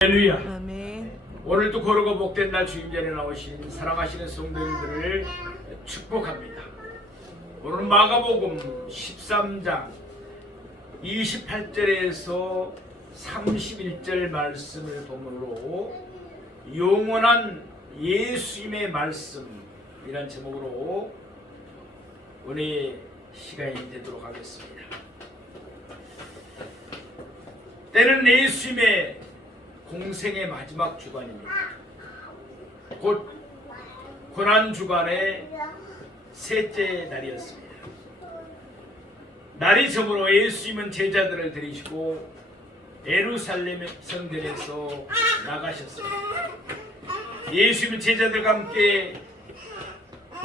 할렐루야. 아멘. 오늘도 거룩고 복된 날 주님 자리에 나오신 사랑하시는 성도님들을 축복합니다. 오늘은 마가복음 13장 28절에서 31절 말씀을 본문으로 영원한 예수님의 말씀이란 제목으로 오늘 시간이 되도록 하겠습니다. 때는 예수님의 공생의 마지막 주간입니다. 곧 고난주간의 셋째 날이었습니다. 날이 저물어 예수님은 제자들을 데리시고 예루살렘 성전에서 나가셨습니다. 예수님은 제자들과 함께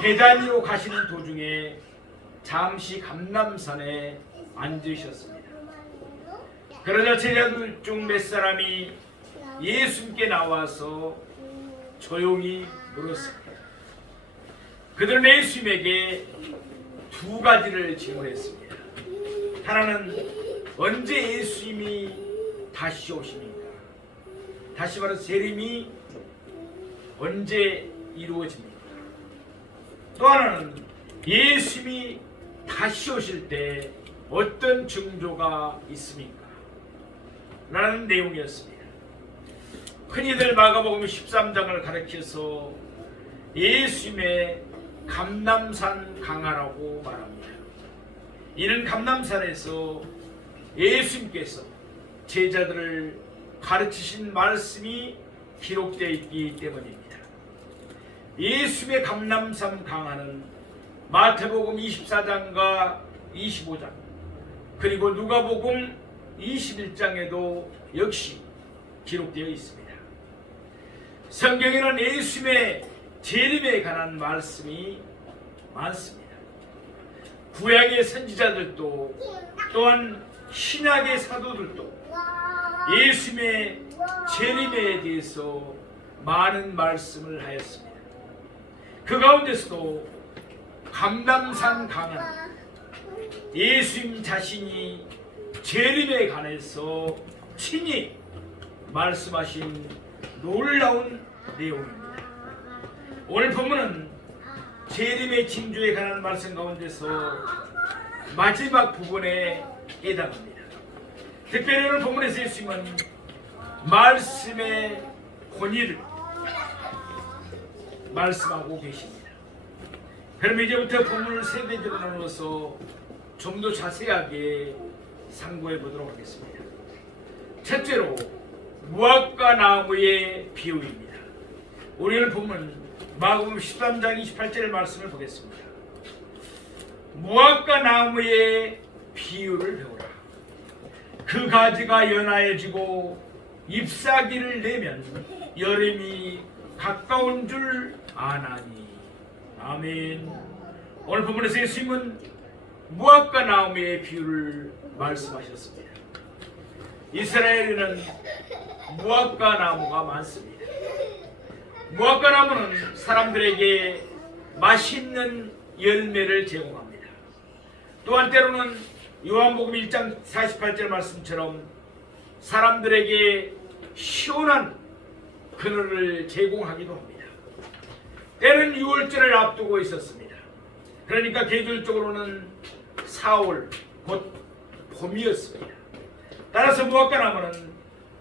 베다니로 가시는 도중에 잠시 감람산에 앉으셨습니다. 그러자 제자들 중 몇 사람이 예수님께 나와서 조용히 물었습니다. 그들은 예수님에게 두 가지를 질문했습니다. 하나는 언제 예수님이 다시 오십니까? 다시 말해서 재림이 언제 이루어집니까? 또 하나는 예수님이 다시 오실 때 어떤 징조가 있습니까? 라는 내용이었습니다. 흔히들 마가복음 13장을 가리켜서 예수님의 감람산 강화라고 말합니다. 이는 감람산에서 예수님께서 제자들을 가르치신 말씀이 기록되어 있기 때문입니다. 예수님의 감람산 강화는 마태복음 24장과 25장 그리고 누가복음 21장에도 역시 기록되어 있습니다. 성경에는 예수님의 재림에 관한 말씀이 많습니다. 구약의 선지자들도 또한 신약의 사도들도 예수님의 재림에 대해서 많은 말씀을 하였습니다. 그 가운데서도 감람산 강은 예수님 자신이 재림에 관해서 친히 말씀하신 놀라운 내용입니다. 오늘 본문은 재림의 징조에 관한 말씀 가운데서 마지막 부분에 해당합니다. 특별히 오늘 본문에서 예수님은 말씀의 권위를 말씀하고 계십니다. 그럼 이제부터 본문을 세 가지로 나누어서 좀 더 자세하게 상고해 보도록 하겠습니다. 첫째로 무화과 나무의 비유입니다. 우리는 보면 마가복음 13장 28절 말씀을 보겠습니다. 무화과 나무의 비유를 배우라. 그 가지가 연하여지고 잎사귀를 내면 여름이 가까운 줄 아나니. 아멘. 오늘 본문에서 예수님은 무화과 나무의 비유를 말씀하셨습니다. 이스라엘에는 무화과 나무가 많습니다. 무화과 나무는 사람들에게 맛있는 열매를 제공합니다. 또한 때로는 요한복음 1장 48절 말씀처럼 사람들에게 시원한 그늘을 제공하기도 합니다. 때는 6월절을 앞두고 있었습니다. 그러니까 계절적으로는 4월 곧 봄이었습니다. 따라서 무화과 나무는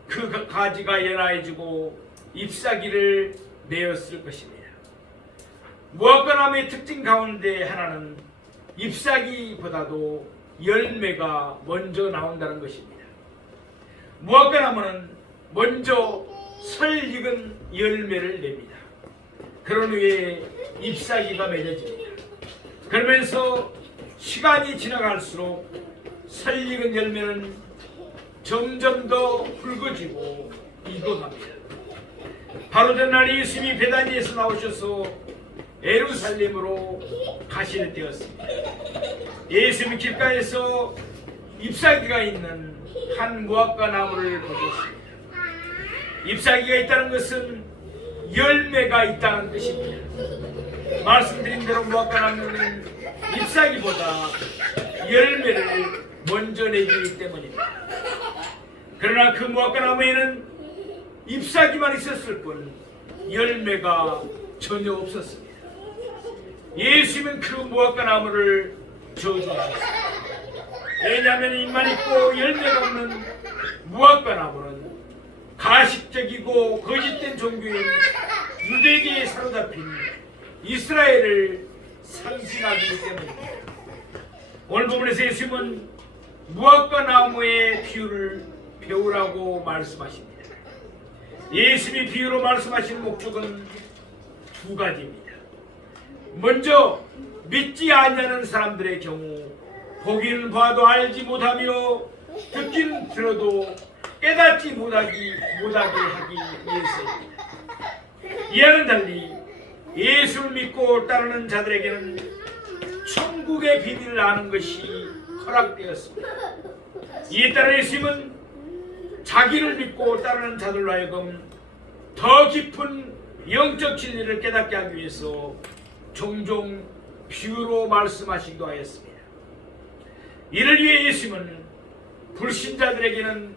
그 가지가 연하여지고 잎사귀를 내었을 것입니다. 무화과 나무의 특징 가운데 하나는 잎사귀보다도 열매가 먼저 나온다는 것입니다. 무화과 나무는 먼저 설익은 열매를 냅니다. 그런 후에 잎사귀가 맺어집니다. 그러면서 시간이 지나갈수록 설익은 열매는 점점 더 붉어지고 익어갑니다. 바로 전날 예수님이 베다니에서 나오셔서 예루살렘으로 가실 때였습니다. 예수님이 길가에서 잎사귀가 있는 한 무화과 나무를 보셨습니다. 잎사귀가 있다는 것은 열매가 있다는 뜻입니다. 말씀드린 대로 무화과 나무는 잎사귀보다 열매를 먼저 내주기 때문입니다. 그러나 그 무화과 나무에는 잎사귀만 있었을 뿐 열매가 전혀 없었습니다. 예수님은 그 무화과 나무를 저주하셨습니다. 왜냐하면 잎만 있고 열매가 없는 무화과 나무는 가식적이고 거짓된 종교인 유대계에 사로잡힌 이스라엘을 상징하기 때문입니다. 오늘 본문에서 예수님은 무화과 나무의 비유를 배우라고 말씀하십니다. 예수님이 비유로 말씀하시는 목적은 두 가지입니다. 먼저 믿지 아니하는 사람들의 경우 보기는 봐도 알지 못하며 듣긴 들어도 깨닫지 못하게 하기 위해서입니다. 이와는 달리 예수를 믿고 따르는 자들에게는 천국의 비밀을 아는 것이 허락되었습니다. 이에 따라 예수님은 자기를 믿고 따르는 자들로 하여금 더 깊은 영적 진리를 깨닫게 하기 위해서 종종 비유로 말씀하시기도 하였습니다. 이를 위해 예수님은 불신자들에게는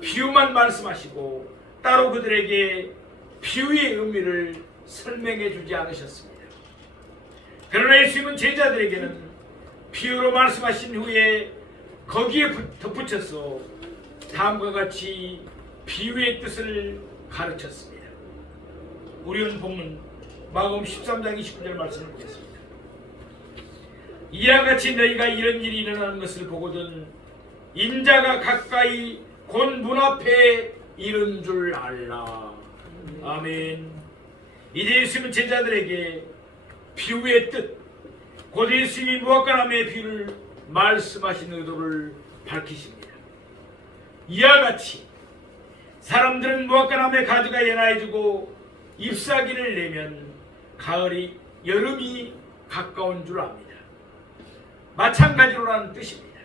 비유만 말씀하시고 따로 그들에게 비유의 의미를 설명해 주지 않으셨습니다. 그러나 예수님은 제자들에게는 비유로 말씀하신 후에 거기에 덧붙여서 다음과 같이 비유의 뜻을 가르쳤습니다. 우리는 본문 마가복음 13장 29절 말씀을 보겠습니다. 이와 같이 너희가 이런 일이 일어나는 것을 보거든 인자가 가까이 곧 문 앞에 이른 줄 알라. 아멘. 이제 예수님은 제자들에게 비유의 뜻, 곧 예수님이 무화과 나무의 비유를 말씀하신 의도를 밝히십니다. 이와 같이 사람들은 무화과 나무의 가지가 연하해지고 잎사귀를 내면 여름이 가까운 줄 압니다. 마찬가지로라는 뜻입니다.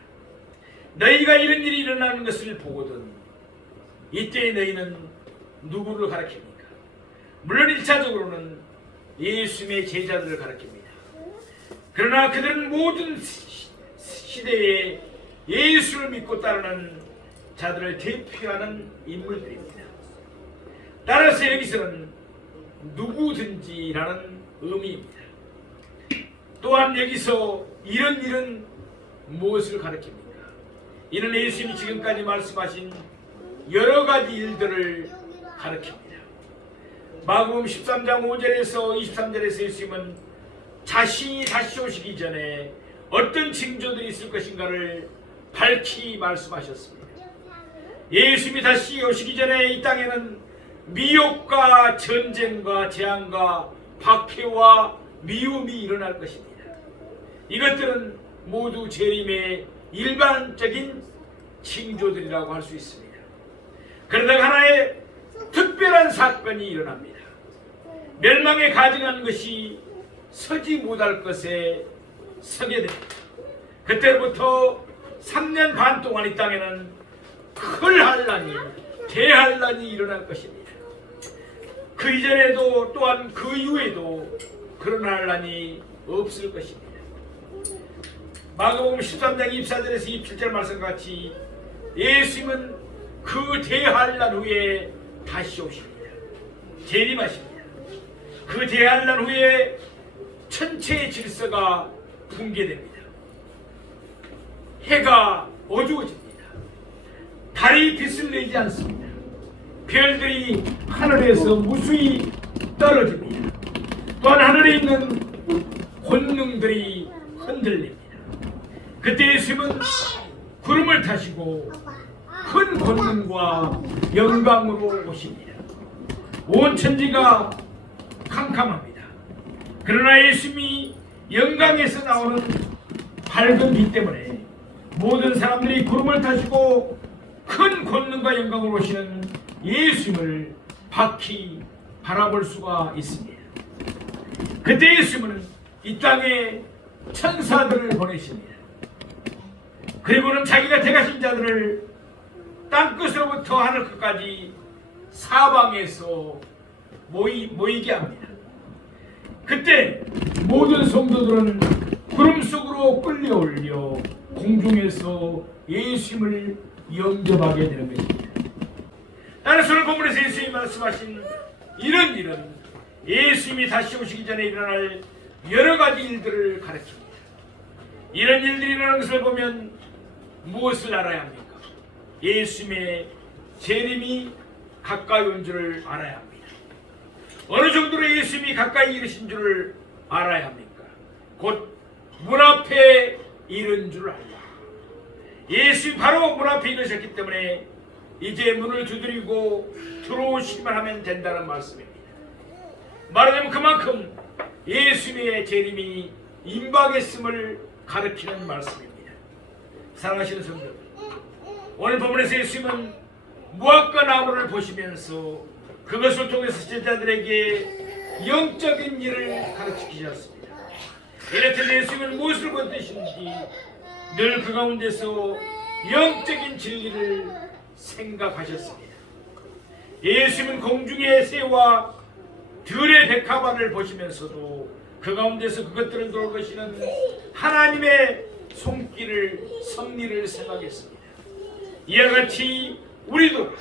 너희가 이런 일이 일어나는 것을 보거든 이때 너희는 누구를 가리킵니까? 물론 1차적으로는 예수님의 제자들을 가리킵니다. 그러나 그들은 모든 시대에 예수를 믿고 따르는 자들을 대표하는 인물들입니다. 따라서 여기서는 누구든지라는 의미입니다. 또한 여기서 이런 일은 무엇을 가리킵니까? 이는 예수님이 지금까지 말씀하신 여러 가지 일들을 가리킵니다. 마가복음 13장 5절에서 23절에서 예수님은 자신이 다시 오시기 전에 어떤 징조들이 있을 것인가를 밝히 말씀하셨습니다. 예수님이 다시 오시기 전에 이 땅에는 미혹과 전쟁과 재앙과 박해와 미움이 일어날 것입니다. 이것들은 모두 재림의 일반적인 징조들이라고 할 수 있습니다. 그러다가 하나의 특별한 사건이 일어납니다. 멸망에 가증한 것이 서지 못할 것에 서게 됩니다. 그때부터 3년 반 동안 이 땅에는 큰 한란이, 대한란이 일어날 것입니다. 그 이전에도 또한 그 이후에도 그런 한란이 없을 것입니다. 마가복음 13장 24절에서 27절 말씀과 같이 예수님은 그 대한란 후에 다시 오십니다. 재림하십니다. 그 대한란 후에 천체의 질서가 붕괴됩니다. 해가 어두워집니다. 달이 빛을 내지 않습니다. 별들이 하늘에서 무수히 떨어집니다. 또한 하늘에 있는 권능들이 흔들립니다. 그때 예수님은 구름을 타시고 큰 권능과 영광으로 오십니다. 온 천지가 캄캄합니다. 그러나 예수님이 영광에서 나오는 밝은 빛 때문에 모든 사람들이 구름을 타시고 큰 권능과 영광으로 오시는 예수님을 밝히 바라볼 수가 있습니다. 그때 예수님은 이 땅에 천사들을 보내십니다. 그리고는 자기가 택하신 자들을 땅끝으로부터 하늘끝까지 사방에서 모이게 합니다. 그때 모든 성도들은 구름 속으로 끌려올려 공중에서 예수님을 영접하게 되는 것입니다. 따라서 오늘 본문에서 예수님이 말씀하신 이런 일은 예수님이 다시 오시기 전에 일어날 여러 가지 일들을 가르칩니다. 이런 일들이 일어나는 것을 보면 무엇을 알아야 합니까? 예수님의 재림이 가까이 온 줄을 알아야 합니다. 어느 정도로 예수님이 가까이 이르신 줄을 알아야 합니까? 곧 문 앞에 이른 줄 알라. 예수님이 바로 문 앞에 이르셨기 때문에 이제 문을 두드리고 들어오시기만 하면 된다는 말씀입니다. 말하자면 그만큼 예수님의 재림이 임박했음을 가르치는 말씀입니다. 사랑하시는 성도 여러분, 오늘 본문에서 예수님은 무화과 나무를 보시면서 그것을 통해서 제자들에게 영적인 일을 가르치셨습니다. 이랬을 때 예수님은 무엇을 보셨는지 늘 그 가운데서 영적인 진리를 생각하셨습니다. 예수님은 공중의 새와 들의 백합화를 보시면서도 그 가운데서 그것들을 돌보시는 하나님의 손길을, 섭리를 생각했습니다. 이와 같이 우리도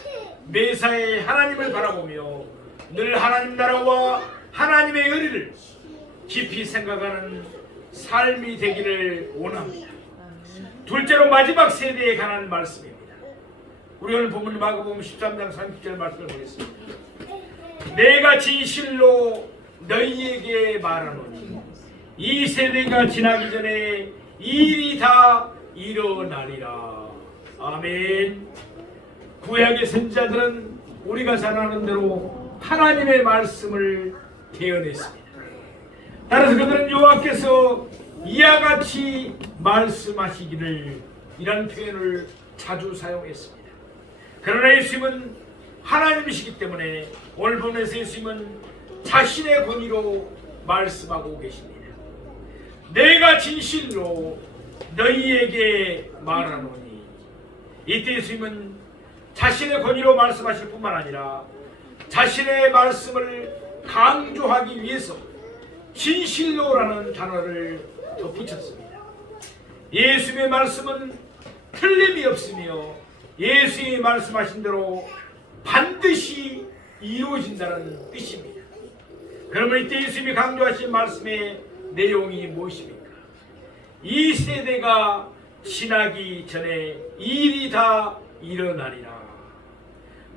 매사에 하나님을 바라보며 늘 하나님 나라와 하나님의 의리를 깊이 생각하는 삶이 되기를 원합니다. 둘째로 마지막 세대에 관한 말씀입니다. 우리 오늘 본문 마가복음 13장 30절 말씀을 보겠습니다. 내가 진실로 너희에게 말하노니 이 세대가 지나기 전에 이 일이 다 일어나리라. 아멘. 구약의 선지자들은 우리가 잘 아는 대로 하나님의 말씀을 대언했습니다. 따라서 그들은 여호와께서 이와 같이 말씀하시기를 이런 표현을 자주 사용했습니다. 그러나 예수님은 하나님이시기 때문에 오늘 본문에서 예수님은 자신의 권위로 말씀하고 계십니다. 내가 진실로 너희에게 말하노니. 이때 예수님은 자신의 권위로 말씀하실 뿐만 아니라 자신의 말씀을 강조하기 위해서 진실로라는 단어를 덧붙였습니다. 예수님의 말씀은 틀림이 없으며 예수님이 말씀하신 대로 반드시 이루어진다는 뜻입니다. 그러면 이때 예수님이 강조하신 말씀의 내용이 무엇입니까? 이 세대가 지나기 전에 이 일이 다 일어나리라.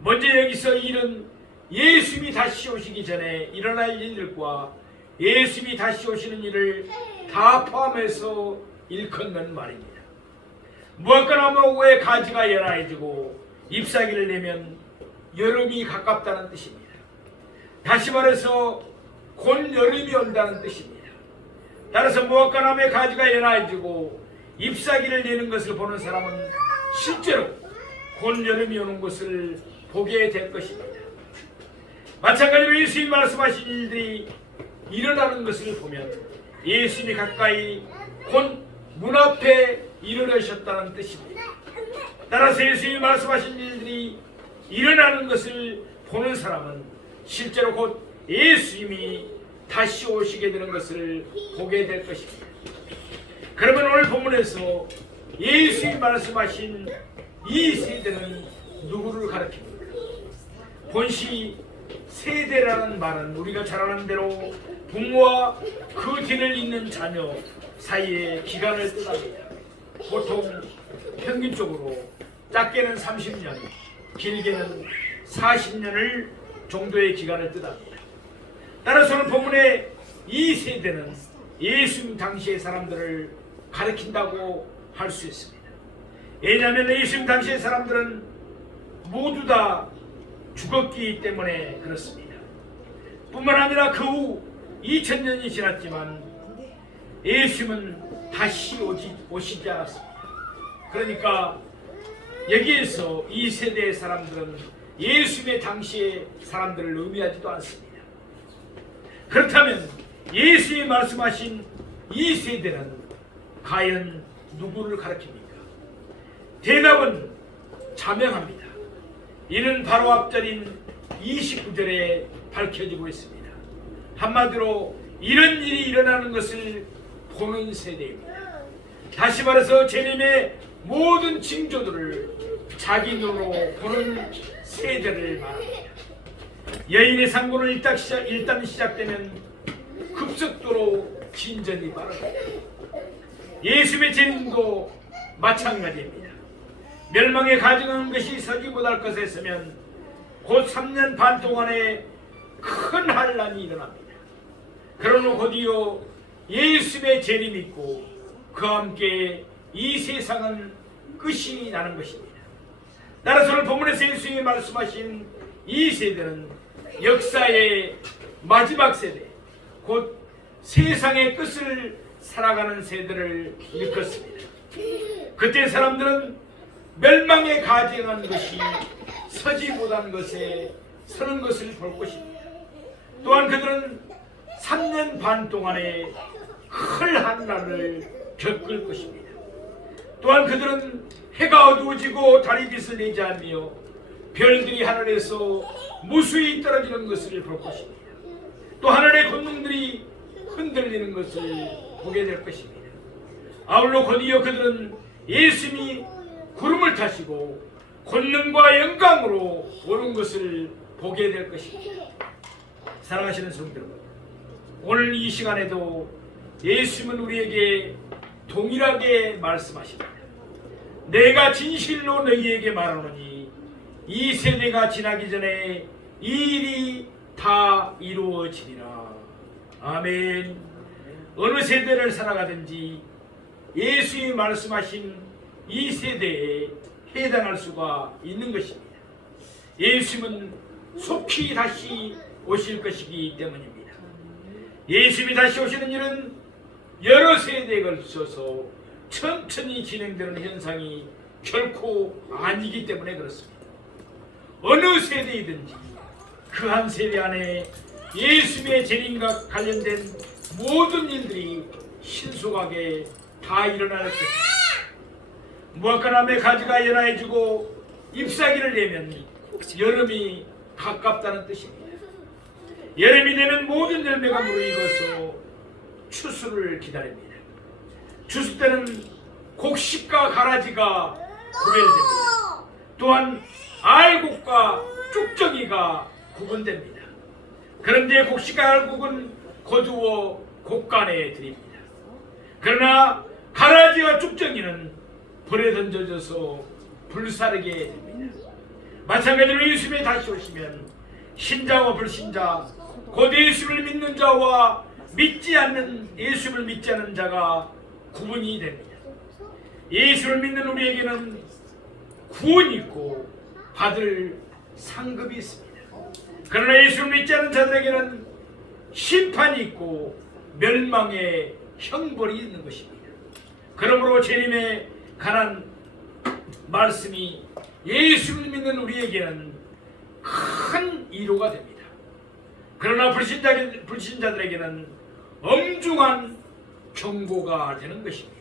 먼저 여기서 일은 예수님이 다시 오시기 전에 일어날 일들과 예수님이 다시 오시는 일을 다 포함해서 일컫는 말입니다. 무화과 나무의 가지가 연화해지고 잎사귀를 내면 여름이 가깝다는 뜻입니다. 다시 말해서 곧 여름이 온다는 뜻입니다. 따라서 무화과 나무의 가지가 연화해지고 잎사귀를 내는 것을 보는 사람은 실제로 곧 여름이 오는 것을 보게 될 것입니다. 마찬가지로 예수님이 말씀하신 일들이 일어나는 것을 보면 예수님이 가까이 곧 문 앞에 이르러셨다는 뜻입니다. 따라서 예수님이 말씀하신 일들이 일어나는 것을 보는 사람은 실제로 곧 예수님이 다시 오시게 되는 것을 보게 될 것입니다. 그러면 오늘 본문에서 예수님이 말씀하신 이 세대는 누구를 가리킵니까? 본시 세대라는 말은 우리가 잘 아는 대로 부모와 그 뒤를 잇는 자녀 사이의 기간을 뜻합니다. 보통 평균적으로 작게는 30년, 길게는 40년을 정도의 기간을 뜻합니다. 따라서는 본문의 이 세대는 예수님 당시의 사람들을 가리킨다고 할 수 있습니다. 왜냐하면 예수님 당시의 사람들은 모두 다 죽었기 때문에 그렇습니다. 뿐만 아니라 그 후 2000년이 지났지만 예수님은 다시 오시지 않았습니다. 그러니까 여기에서 이 세대의 사람들은 예수님의 당시의 사람들을 의미하지도 않습니다. 그렇다면 예수님이 말씀하신 이 세대는 과연 누구를 가리킵니까? 대답은 자명합니다. 이는 바로 앞절인 29절에 밝혀지고 있습니다. 한마디로 이런 일이 일어나는 것을 보는 세대입니다. 다시 말해서 재림의 모든 징조들을 자기 눈으로 보는 세대를 말합니다. 여인의 상고는 일단 시작되면 급속도로 진전이 빠릅니다. 예수의 재림도 마찬가지입니다. 멸망에 가증한 것이 서지 못할 것에 있으면 곧 3년 반 동안에 큰 환란이 일어납니다. 그러나 곧이어 예수의 재림이 있고 그와 함께 이 세상은 끝이 나는 것입니다. 따라서 오늘 본문에서 예수님이 말씀하신 이 세대는 역사의 마지막 세대, 곧 세상의 끝을 살아가는 세대를 일컫습니다. 그때 사람들은 멸망에 가증한 것이 서지 못한 것에 서는 것을 볼 것입니다. 또한 그들은 3년 반 동안의 큰 한란을 겪을 것입니다. 또한 그들은 해가 어두워지고 달이 빛을 내지 않으며 별들이 하늘에서 무수히 떨어지는 것을 볼 것입니다. 또 하늘의 권능들이 흔들리는 것을 보게 될 것입니다. 아울러 곧이어 그들은 예수님이 구름을 타시고 권능과 영광으로 오는 것을 보게 될 것입니다. 사랑하시는 성도 여러분, 오늘 이 시간에도 예수님은 우리에게 동일하게 말씀하십니다. 내가 진실로 너희에게 말하노니 이 세대가 지나기 전에 이 일이 다 이루어지리라. 아멘. 어느 세대를 살아가든지 예수님이 말씀하신 이 세대에 해당할 수가 있는 것입니다. 예수님은 속히 다시 오실 것이기 때문입니다. 예수님이 다시 오시는 일은 여러 세대에 걸쳐서 천천히 진행되는 현상이 결코 아니기 때문에 그렇습니다. 어느 세대이든지 그 한 세대 안에 예수님의 재림과 관련된 모든 일들이 신속하게 다 일어날 것입니다. 무화과나무의 가지가 연화해지고 잎사귀를 내면 여름이 가깝다는 뜻입니다. 여름이 되면 모든 열매가 무르익어서 추수를 기다립니다. 추수 때는 곡식과 가라지가 구별됩니다. 또한 알곡과 쭉정이가 구분됩니다. 그런데 곡식과 알곡은 거두어 곡간에 드립니다. 그러나 가라지와 쭉정이는 불에 던져져서 불사르게 됩니다. 마찬가지로 예수님이 다시 오시면 신자와 불신자, 곧 예수를 믿는 자와 예수를 믿지 않는 자가 구분이 됩니다. 예수를 믿는 우리에게는 구원이 있고 받을 상급이 있습니다. 그러나 예수를 믿지 않는 자들에게는 심판이 있고 멸망의 형벌이 있는 것입니다. 그러므로 재림에 관한 말씀이 예수를 믿는 우리에게는 큰 위로가 됩니다. 그러나 불신자들에게는 엄중한 경고가 되는 것입니다.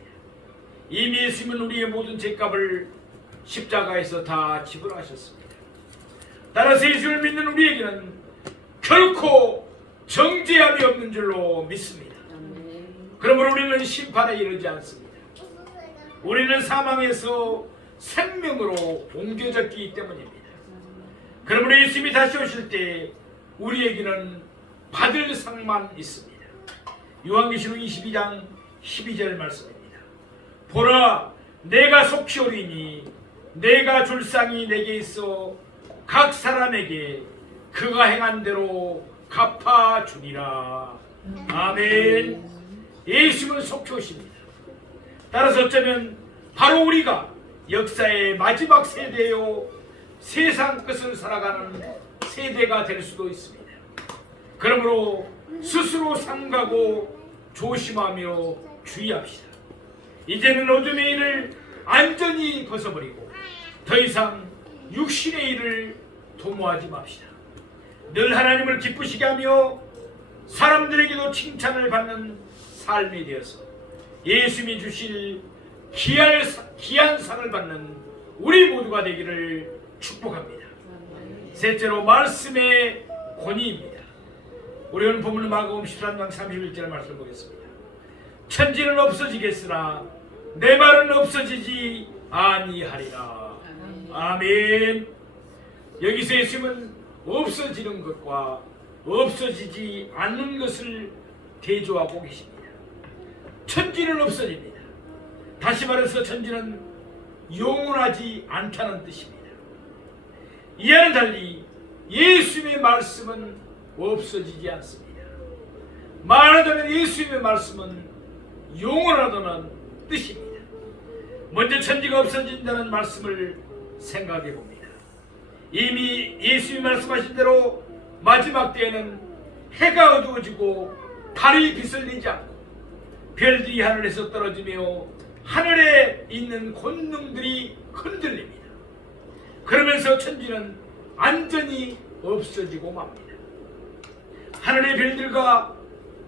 이미 예수님은 우리의 모든 죄값을 십자가에서 다 지불하셨습니다. 따라서 예수를 믿는 우리에게는 결코 정죄함이 없는 줄로 믿습니다. 그러므로 우리는 심판에 이르지 않습니다. 우리는 사망에서 생명으로 옮겨졌기 때문입니다. 그러므로 예수님이 다시 오실 때 우리에게는 받을 상만 있습니다. 요한계시록 22장 12절 말씀입니다. 보라, 내가 속히 오리니 내가 줄 상이 내게 있어 각 사람에게 그가 행한 대로 갚아주리라. 아멘. 예수님은 속히 오십니다. 따라서 어쩌면 바로 우리가 역사의 마지막 세대요, 세상 끝을 살아가는 세대가 될 수도 있습니다. 그러므로 스스로 삼가고 조심하며 주의합시다. 이제는 어둠의 일을 안전히 벗어버리고 더 이상 육신의 일을 도모하지 맙시다. 늘 하나님을 기쁘시게 하며 사람들에게도 칭찬을 받는 삶이 되어서 예수님이 주실 귀한 상을 받는 우리 모두가 되기를 축복합니다. 셋째로 말씀의 권위입니다. 우리 오늘 본문 마가복음 13장 31절 말씀을 보겠습니다. 천지는 없어지겠으나 내 말은 없어지지 아니하리라. 아멘. 여기서 예수님은 없어지는 것과 없어지지 않는 것을 대조하고 계십니다. 천지는 없어집니다. 다시 말해서 천지는 영원하지 않다는 뜻입니다. 이와는 달리 예수님의 말씀은 없어지지 않습니다. 말하자면 예수님의 말씀은 영원하다는 뜻입니다. 먼저 천지가 없어진다는 말씀을 생각해 봅니다. 이미 예수님이 말씀하신 대로 마지막 때에는 해가 어두워지고 달이 빛을 내지 않고 별들이 하늘에서 떨어지며 하늘에 있는 권능들이 흔들립니다. 그러면서 천지는 완전히 없어지고 맙니다. 하늘의 별들과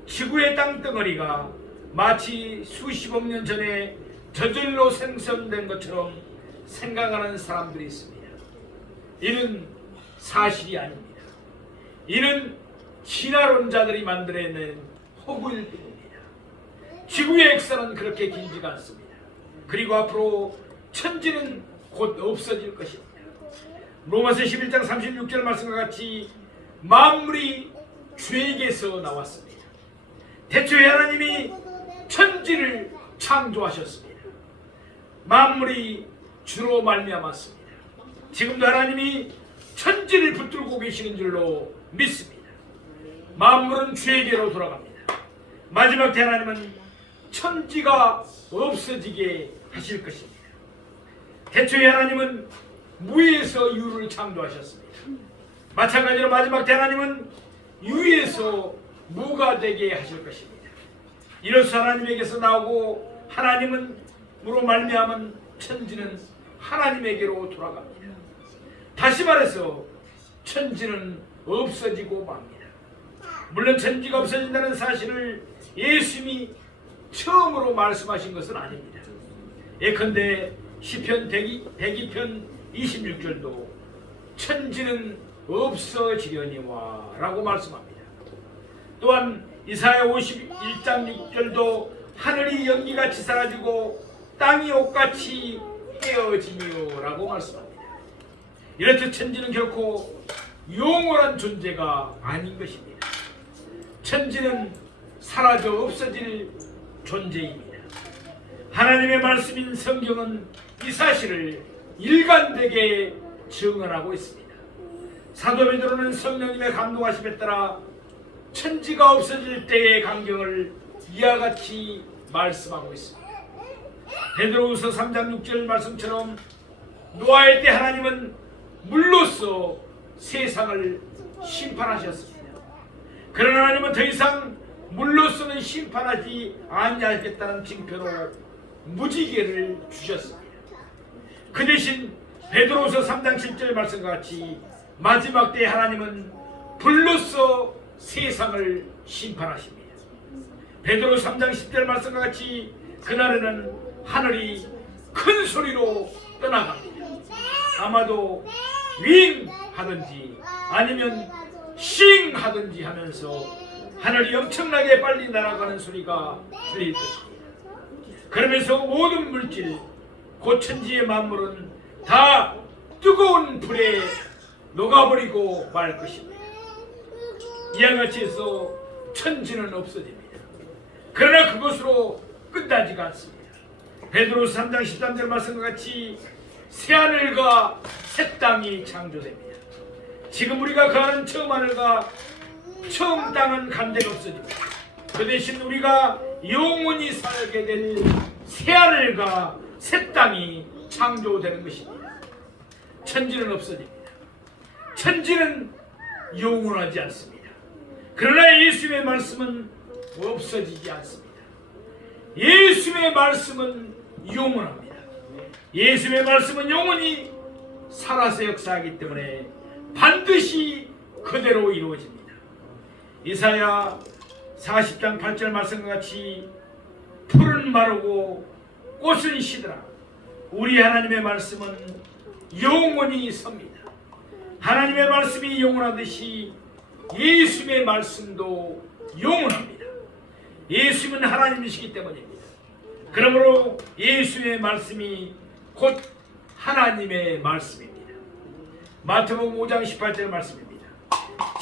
지구의 땅덩어리가 마치 수십억 년 전에 저절로 생성된 것처럼 생각하는 사람들이 있습니다. 이는 사실이 아닙니다. 이는 진화론자들이 만들어낸 허구일 뿐입니다. 지구의 역사는 그렇게 길지가 않습니다. 그리고 앞으로 천지는 곧 없어질 것입니다. 로마서 11장 36절 말씀과 같이 만물이 주에게서 나왔습니다. 태초에 하나님이 천지를 창조하셨습니다. 만물이 주로 말미암았습니다. 지금도 하나님이 천지를 붙들고 계시는 줄로 믿습니다. 만물은 주에게로 돌아갑니다. 마지막 때 하나님은 천지가 없어지게 하실 것입니다. 태초에 하나님은 무에서 유를 창조하셨습니다. 마찬가지로 마지막 때 하나님은 유에서 무가 되게 하실 것입니다. 이로써 하나님에게서 나오고 하나님으로 말미암은 천지는 하나님에게로 돌아갑니다. 다시 말해서 천지는 없어지고 맙니다. 물론 천지가 없어진다는 사실을 예수님이 처음으로 말씀하신 것은 아닙니다. 예컨대 시편 102편 26절도 천지는 없어지려니와 라고 말씀합니다. 또한 이사야 51장 6절도 하늘이 연기같이 사라지고 땅이 옷같이 헤어지며 라고 말씀합니다. 이렇듯 천지는 결코 영원한 존재가 아닌 것입니다. 천지는 사라져 없어질 존재입니다. 하나님의 말씀인 성경은 이 사실을 일관되게 증언하고 있습니다. 사도 베드로는 성령님의 감동하심에 따라 천지가 없어질 때의 광경을 이와 같이 말씀하고 있습니다. 베드로후서 3장 6절 말씀처럼 노아의 때 하나님은 물로써 세상을 심판하셨습니다. 그러나 하나님은 더 이상 물로서는 심판하지 아니하겠다는 징표로 무지개를 주셨습니다. 그 대신 베드로후서 3장 7절 말씀과 같이 마지막 때 하나님은 불로써 세상을 심판하십니다. 베드로후서 3장 10절 말씀과 같이 그날에는 하늘이 큰 소리로 떠나갑니다. 아마도 윙 하든지 아니면 싱 하든지 하면서 하늘이 엄청나게 빨리 날아가는 소리가 들릴 것입니다. 그러면서 모든 물질, 곧 천지의 만물은 다 뜨거운 불에 녹아버리고 말 것입니다. 이와 같이 해서 천지는 없어집니다. 그러나 그것으로 끝나지가 않습니다. 베드로후서 3장 13절 말씀과 같이 새하늘과 새 땅이 창조됩니다. 지금 우리가 거하는 처음 하늘과 처음 땅은 간대가 없어집니다. 그 대신 우리가 영원히 살게 될 새하늘과 새 땅이 창조되는 것입니다. 천지는 없어집니다. 천지는 영원하지 않습니다. 그러나 예수님의 말씀은 없어지지 않습니다. 예수님의 말씀은 영원합니다. 예수님의 말씀은 영원히 살아서 역사하기 때문에 반드시 그대로 이루어집니다. 이사야 40장 8절 말씀과 같이 풀은 마르고 꽃은 시들아 우리 하나님의 말씀은 영원히 섭니다. 하나님의 말씀이 영원하듯이 예수님의 말씀도 영원합니다. 예수님은 하나님이시기 때문입니다. 그러므로 예수님의 말씀이 곧 하나님의 말씀입니다. 마태복음 5장 18절 말씀입니다.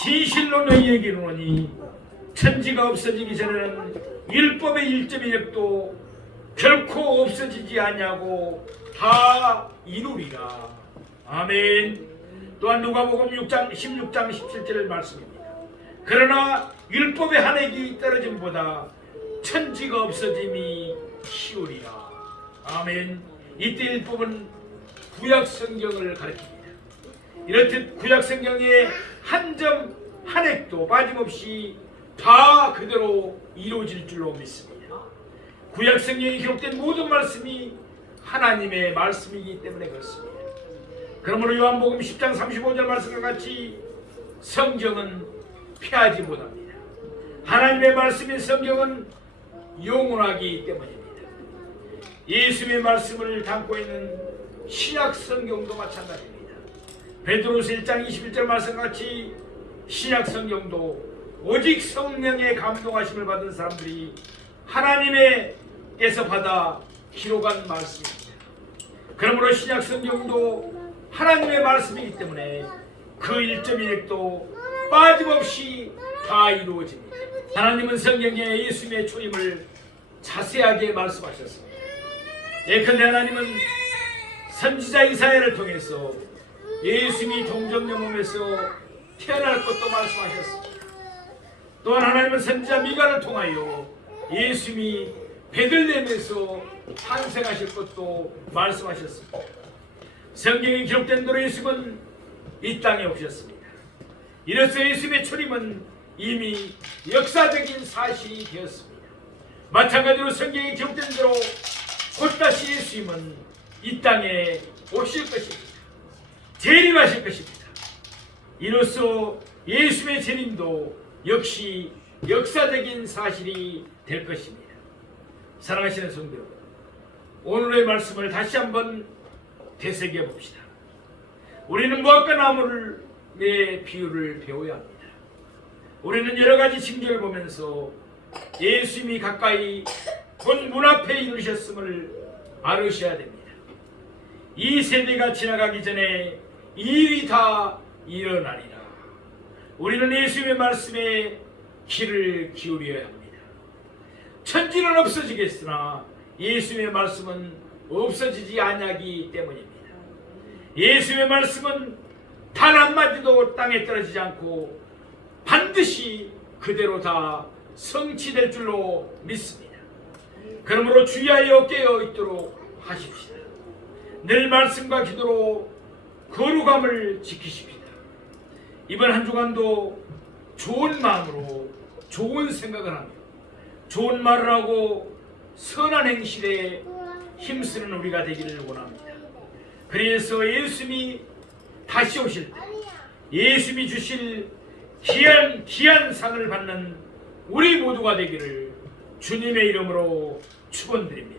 진실로 너희에게 이르노니 천지가 없어지기 전에는 율법의 1.1획도 결코 없어지지 아니하고 다 이루리라. 아멘. 또한 누가복음 6장 16장 17절 말씀입니다. 그러나 율법의 한 획이 떨어짐보다 천지가 없어짐이 쉬우리라. 아멘. 이때 율법은 구약 성경을 가리킵니다. 이렇듯 구약 성경의 한 점 한 획도 빠짐없이 다 그대로 이루어질 줄로 믿습니다. 구약 성경에 기록된 모든 말씀이 하나님의 말씀이기 때문에 그렇습니다. 그러므로 요한복음 10장 35절 말씀과 같이 성경은 폐하지 못합니다. 하나님의 말씀인 성경은 영원하기 때문입니다. 예수님의 말씀을 담고 있는 신약 성경도 마찬가지입니다. 베드로서 1장 21절 말씀과 같이 신약 성경도 오직 성령의 감동하심을 받은 사람들이 하나님께서 받아 기록한 말씀입니다. 그러므로 신약 성경도 하나님의 말씀이기 때문에 그 1.1획도 빠짐없이 다 이루어집니다. 하나님은 성경에 예수님의 초림을 자세하게 말씀하셨습니다. 예컨대 하나님은 선지자 이사야를 통해서 예수님이 동정녀 몸에서 태어날 것도 말씀하셨습니다. 또한 하나님은 선지자 미가를 통하여 예수님이 베들레헴에서 탄생하실 것도 말씀하셨습니다. 성경에 기록된 대로 예수님은 이 땅에 오셨습니다. 이로써 예수님의 초림은 이미 역사적인 사실이 되었습니다. 마찬가지로 성경에 기록된 대로 곧 다시 예수님은 이 땅에 오실 것입니다. 재림하실 것입니다. 이로써 예수님의 재림도 역시 역사적인 사실이 될 것입니다. 사랑하시는 성도 여러분, 오늘의 말씀을 다시 한번 되새겨 봅시다. 우리는 무화과 나무의 비유를 배워야 합니다. 우리는 여러 가지 징조를 보면서 예수님이 가까이 곧 문 앞에 이르셨음을 알으셔야 됩니다. 이 세대가 지나가기 전에 이 일이 다 일어나리라. 우리는 예수님의 말씀에 귀를 기울여야 합니다. 천지는 없어지겠으나 예수님의 말씀은 없어지지 아니하기 때문입니다. 예수님의 말씀은 단 한마디도 땅에 떨어지지 않고 반드시 그대로 다 성취될 줄로 믿습니다. 그러므로 주의하여 깨어 있도록 하십시다. 늘 말씀과 기도로 거룩함을 지키십시다. 이번 한 주간도 좋은 마음으로 좋은 생각을 하며 좋은 말을 하고 선한 행실에 힘쓰는 우리가 되기를 원합니다. 그래서 예수님이 다시 오실 때 예수님이 주실 귀한 상을 받는 우리 모두가 되기를 주님의 이름으로 축원드립니다.